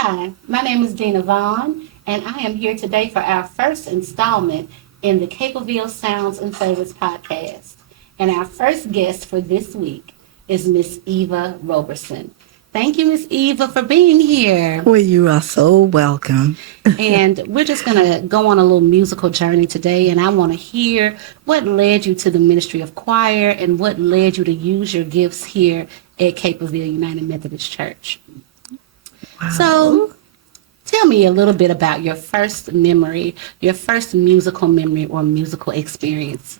Hi, my name is Gina Vaughn, and I am here today for our first installment in the Capleville Sounds and Favors podcast. And our first guest for this week is Miss Eva Roberson. Thank you, Miss Eva, for being here. Well, you are so welcome. And we're just going to go on a little musical journey today, and I want to hear what led you to the ministry of choir and what led you to use your gifts here at Capleville United Methodist Church. Wow. So, tell me a little bit about your first memory, your first musical memory or musical experience.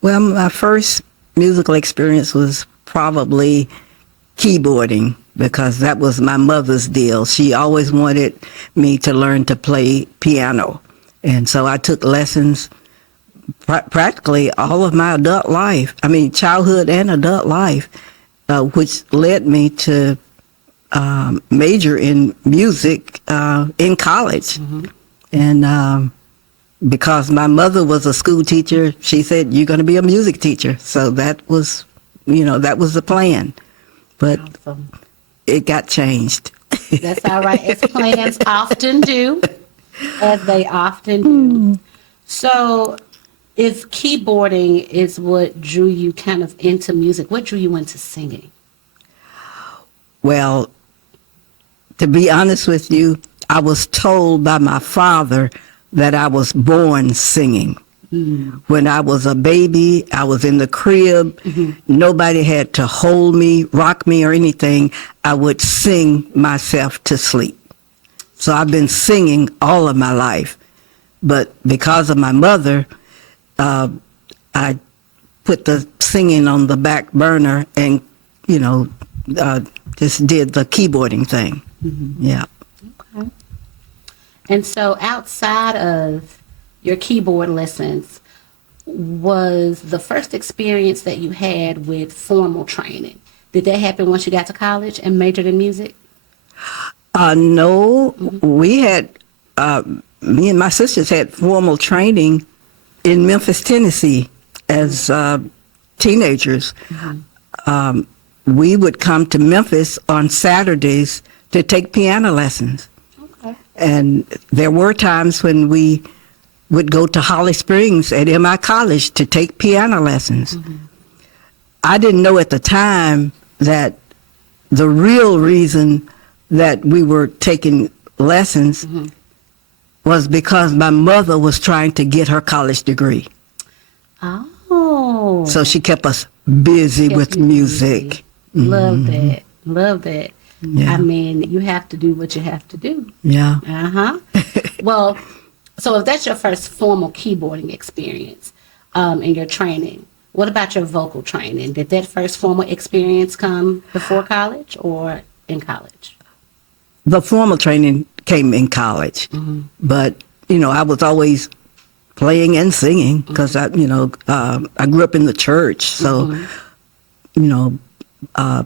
Well, my first musical experience was probably keyboarding because that was my mother's deal. She always wanted me to learn to play piano. And so I took lessons practically all of my adult life. I mean, childhood and adult life, which led me to major in music in college. Mm-hmm. And because my mother was a school teacher, she said, "You're going to be a music teacher." So that was, that was the plan. But awesome. It got changed. That's all right, as plans often do, as they often do. So if keyboarding is what drew you kind of into music, what drew you into singing? Well, to be honest with you, I was told by my father that I was born singing. Mm. When I was a baby, I was in the crib. Mm-hmm. Nobody had to hold me, rock me, or anything. I would sing myself to sleep. So I've been singing all of my life. But because of my mother, I put the singing on the back burner and, just did the keyboarding thing. Mm-hmm. Yeah. Okay. And so outside of your keyboard lessons, was the first experience that you had with formal training, did that happen once you got to college and majored in music? No. Mm-hmm. We had, me and my sisters had formal training in Memphis, Tennessee as teenagers. Mm-hmm. We would come to Memphis on Saturdays to take piano lessons. Okay. And there were times when we would go to Holly Springs at MI College to take piano lessons. Mm-hmm. I didn't know at the time that the real reason that we were taking lessons mm-hmm. was because my mother was trying to get her college degree. Oh. So she kept us busy with music. Love mm-hmm. that. Love that. Yeah. I mean, you have to do what you have to do. Yeah. Uh-huh. Well, so if that's your first formal keyboarding experience in your training, what about your vocal training? Did that first formal experience come before college or in college? The formal training came in college. Mm-hmm. But, I was always playing and singing because, mm-hmm. I grew up in the church. So, mm-hmm.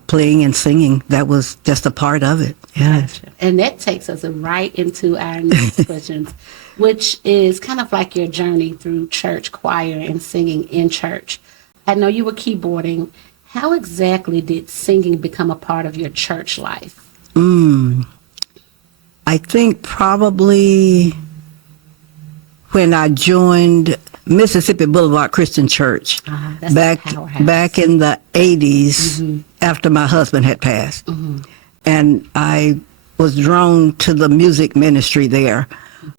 Playing and singing, that was just a part of it. Yeah. Gotcha. And that takes us right into our next questions, which is kind of like your journey through church choir and singing in church. I know you were keyboarding. How exactly did singing become a part of your church life? I think probably when I joined Mississippi Boulevard Christian Church back in the 80s mm-hmm. after my husband had passed. Mm-hmm. And I was drawn to the music ministry there.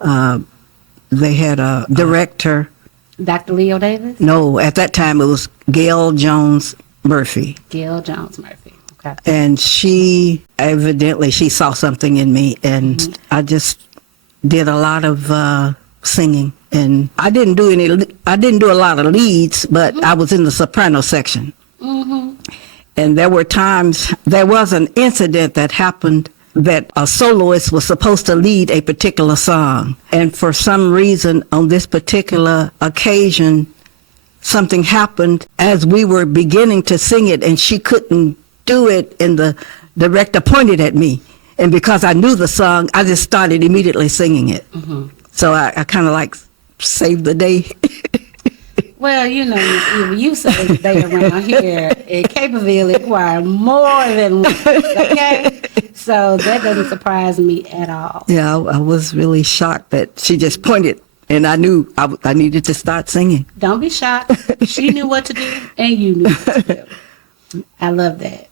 They had a director. Dr. Leo Davis? No, at that time it was Gail Jones Murphy. Gail Jones Murphy. Okay. And she saw something in me, and mm-hmm. I just did a lot of singing. And I didn't do a lot of leads, but mm-hmm. I was in the soprano section. Mm-hmm. And there was an incident that happened that a soloist was supposed to lead a particular song. And for some reason, on this particular occasion, something happened as we were beginning to sing it, and she couldn't do it, and the director pointed at me. And because I knew the song, I just started immediately singing it. Mm-hmm. So I kind of saved the day. Well, you know, Miss Eva, you say they around here in Capleville require more than one, okay? So that doesn't surprise me at all. Yeah, I was really shocked that she just pointed, and I knew I needed to start singing. Don't be shocked. She knew what to do, and you knew what to do. I love that.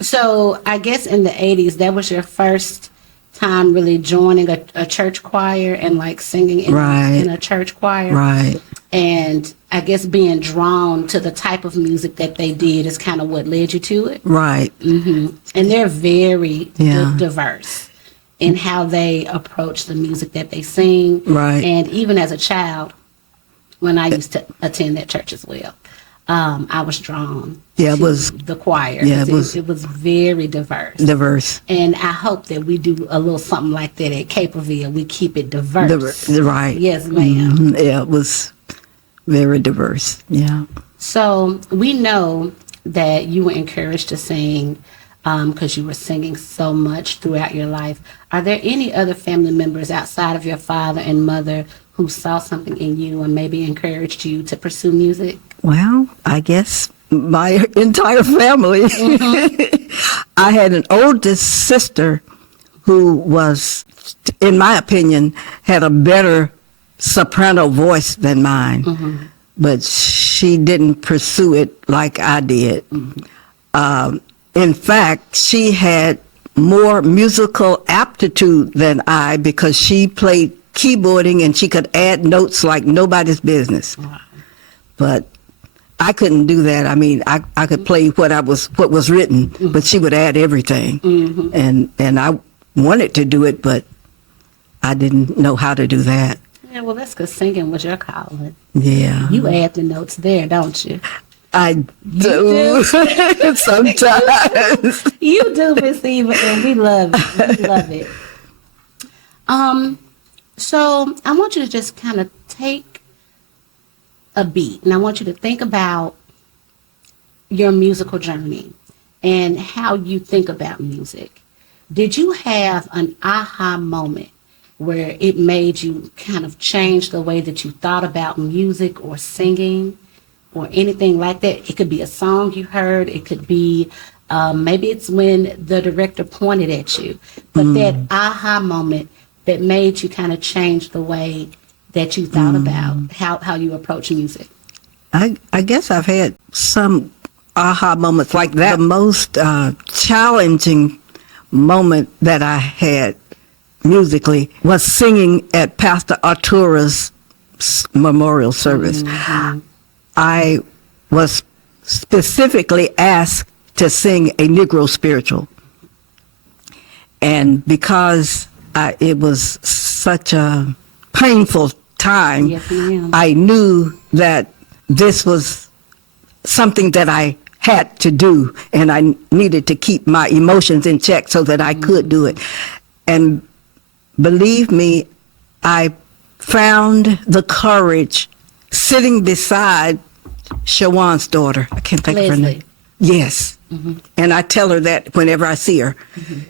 So I guess in the 80s, that was your first time really joining a church choir and like singing in a church choir. Right. And I guess being drawn to the type of music that they did is kind of what led you to it. Right. And they're very diverse in how they approach the music that they sing. Right. And even as a child, when I used to attend that church as well, I was drawn to the choir. Yeah, it was very diverse. Diverse. And I hope that we do a little something like that at Capleville. We keep it diverse. Right. Yes, ma'am. Mm-hmm. Yeah, it was very diverse. Yeah. So we know that you were encouraged to sing because you were singing so much throughout your life. Are there any other family members outside of your father and mother who saw something in you and maybe encouraged you to pursue music? Well, I guess my entire family. Mm-hmm. I had an oldest sister who was, in my opinion, had a better soprano voice than mine, but she didn't pursue it like I did. In fact, she had more musical aptitude than I because she played keyboarding and she could add notes like nobody's business. Wow. But I couldn't do that. I mean, I could play what was written, but she would add everything. And I wanted to do it, but I didn't know how to do that. Yeah, well, that's because singing was your calling. Yeah. You add the notes there, don't you? I do. Sometimes. You do, Miss Eva, and we love it. We love it. So I want you to just kind of take a beat, and I want you to think about your musical journey and how you think about music. Did you have an aha moment where it made you kind of change the way that you thought about music or singing or anything like that? It could be a song you heard. It could be maybe it's when the director pointed at you. But that aha moment that made you kind of change the way that you thought about how you approach music. I guess I've had some aha moments like that. The most challenging moment that I had musically was singing at Pastor Artura's memorial service. I was specifically asked to sing a Negro spiritual. And because it was such a painful time, Yes, ma'am. I knew that this was something that I had to do, and I needed to keep my emotions in check so that I could do it. And believe me, I found the courage sitting beside Shawan's daughter. I can't think of her name. Yes. And I tell her that whenever I see her.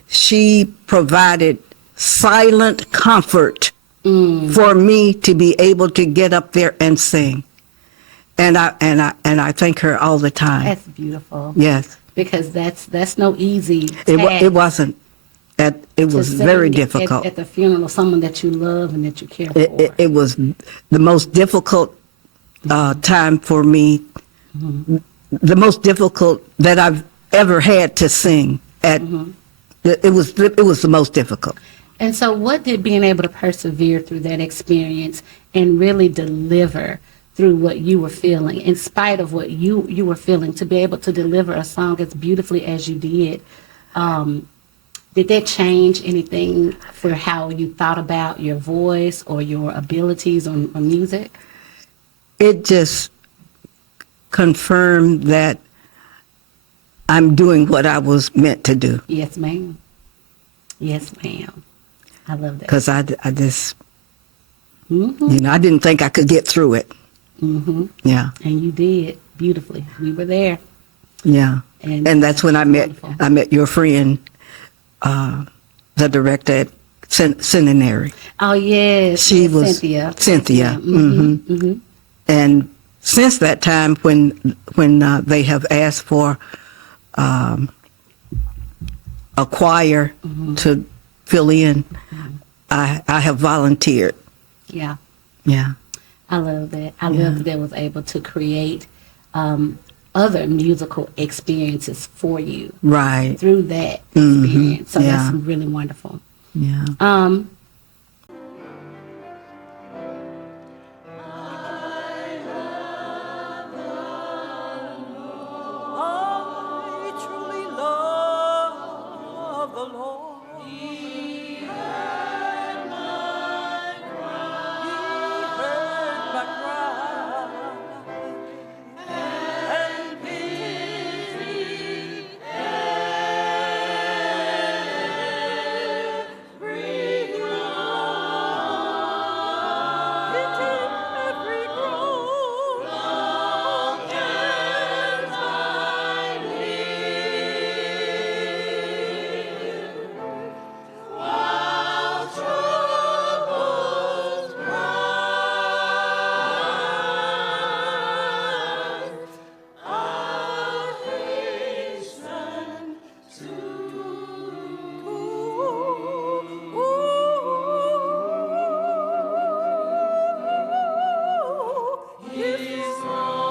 She provided silent comfort for me to be able to get up there and sing. And I thank her all the time. That's beautiful. Yes. Because that's no easy task. It wasn't. It was very difficult. At the funeral of someone that you love and that you care for. It was the most difficult time for me, the most difficult that I've ever had to sing. It was the most difficult. And so what did being able to persevere through that experience and really deliver through what you were feeling, in spite of what you were feeling, to be able to deliver a song as beautifully as you did that change anything for how you thought about your voice or your abilities on music? It just confirmed that I'm doing what I was meant to do. Yes, ma'am. Yes, ma'am. I love that. Because I just, I didn't think I could get through it. Yeah. And you did beautifully. We were there. Yeah. And that's when I met your friend, the director at Seminary. Oh, yes. She was Cynthia. Cynthia. And since that time, when they have asked for a choir to fill in, I have volunteered. Yeah. Yeah. I love that. I love that they was able to create other musical experiences for you Right. through that experience. So Yeah. that's really wonderful. Yeah. I truly love the Lord. He heard my cry. And pitied every groan. Pitied every groan. Long as I live, while troubles rise, I'll hasten to His throne.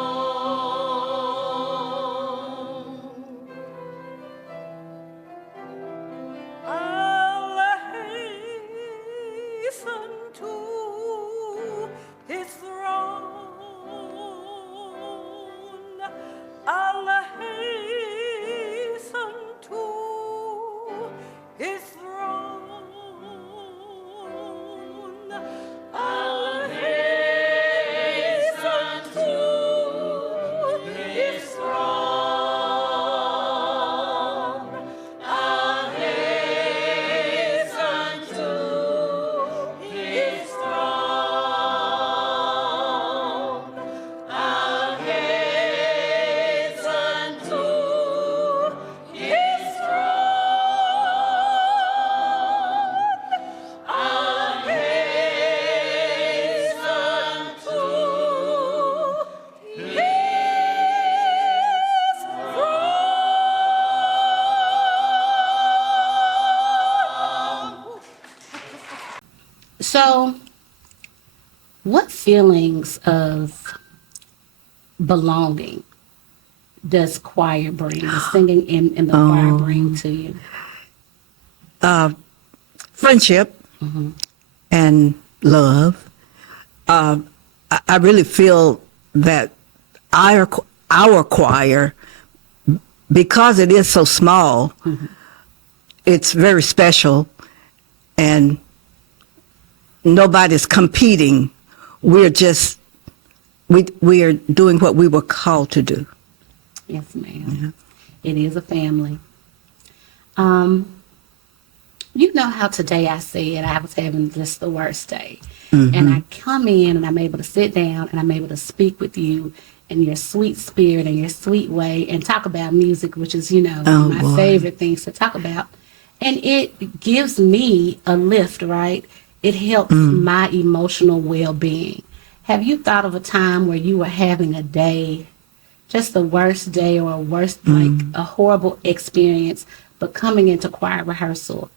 I'll hasten to His throne. I'll hasten to His throne. I'll hasten to His throne. I'll hasten to His throne. I'll hasten to His throne. I'll hasten to His throne. So, what feelings of belonging does choir bring, the singing in the choir bring to you? Friendship and love. I really feel that our choir, because it is so small, it's very special, and nobody's competing. We're just we are doing what we were called to do. Yes, ma'am. Yeah. It is a family. You know how today I said I was having just the worst day. And I come in and I'm able to sit down and I'm able to speak with you in your sweet spirit and your sweet way and talk about music, which is, one of my boy. favorite things to talk about. And it gives me a lift, right? It helps my emotional well-being. Have you thought of a time where you were having a day, just the worst day or a worst, like a horrible experience, but coming into choir rehearsal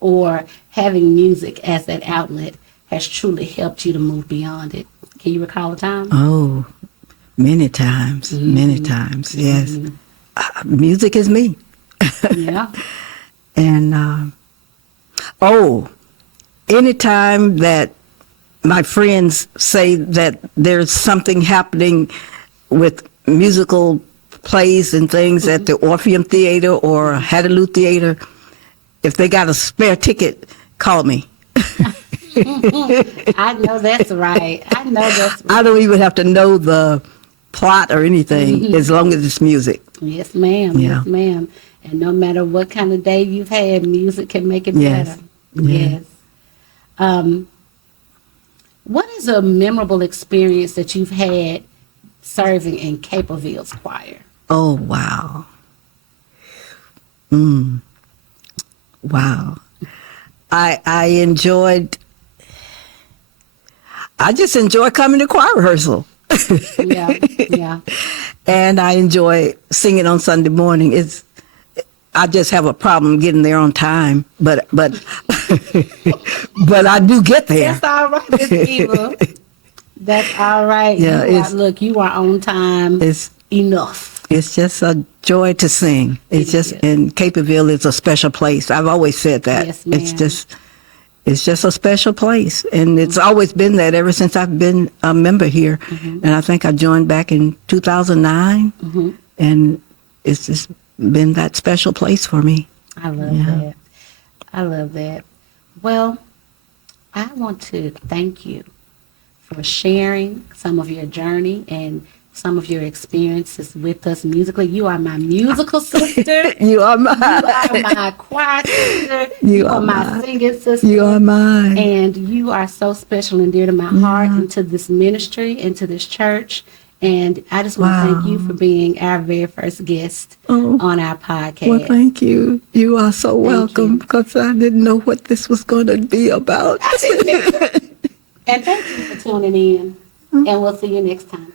or having music as that outlet has truly helped you to move beyond it? Can you recall a time? Oh, many times, yes. Music is me. Yeah. And, anytime that my friends say that there's something happening with musical plays and things at the Orpheum Theater or Hattiloo Theater, if they got a spare ticket, call me. I know that's right. I don't even have to know the plot or anything as long as it's music. Yes, ma'am. Yeah. Yes, ma'am. And no matter what kind of day you've had, music can make it Yes. better. Yeah. Yes. What is a memorable experience that you've had serving in Capleville's choir? Oh, wow. Wow. I just enjoy coming to choir rehearsal. Yeah, yeah. And I enjoy singing on Sunday morning. I just have a problem getting there on time, but but I do get there. That's all right, Miss Eva. That's all right. Yeah, Look, you are on time it's enough. it's just a joy to sing. It's just is. and Capleville is a special place. I've always said that. Yes, ma'am. It's just a special place, and it's always been that ever since I've been a member here. And I think I joined back in 2009, and it's just been that special place for me. I love that. I love that. Well, I want to thank you for sharing some of your journey and some of your experiences with us musically. You are my musical sister. You are You mine. are my choir sister. You are are my mine. singing sister. You are mine. And you are so special and dear to my heart and to this ministry and to this church. And I just want to thank you for being our very first guest on our podcast. Well, thank you. You are so welcome, you. because I didn't know what this was going to be about. And thank you for tuning in. And we'll see you next time.